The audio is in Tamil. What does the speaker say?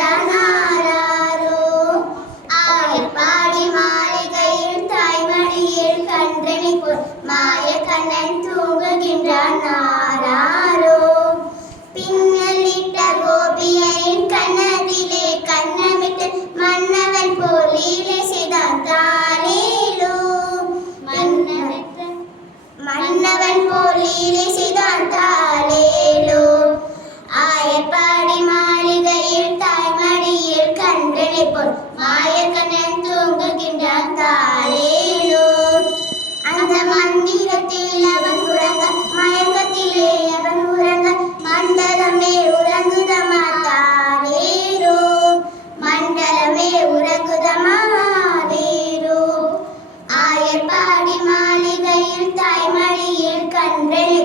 துங்குகின்றான் ஆராரோ. ஆயப்பாடி மாளிகையில் தாய்மடியில் கன்றனை போல் மாய கண்ணன் தூங்குகின்றான் ஆராரோ. பின்னலிட்ட கோபியரின் கண்ணத்திலே கண்ணமிட்டு மன்னவன் போல் லீலை செய்தான் தானேலோ. மன்னவன் போல் லீலை செய்தான் தாளேலோ. ஆயப்பாடி மாளிகையில் தாய்மடியில் கன்றனை போல் மாயக்கண்ணன் தூங்குகின்றான் தாளேலோ. அந்த மந்திரத்தில் அவன் உறங்க மயக்கத்திலே அவன் உறங்க மண்டலமே உறங்குதமா தாளேலோ. மண்டலமே உறங்குதமா தாளேலோ. ஆயப்பாடி மாளிகையில் தாய்மடியில் கன்றனை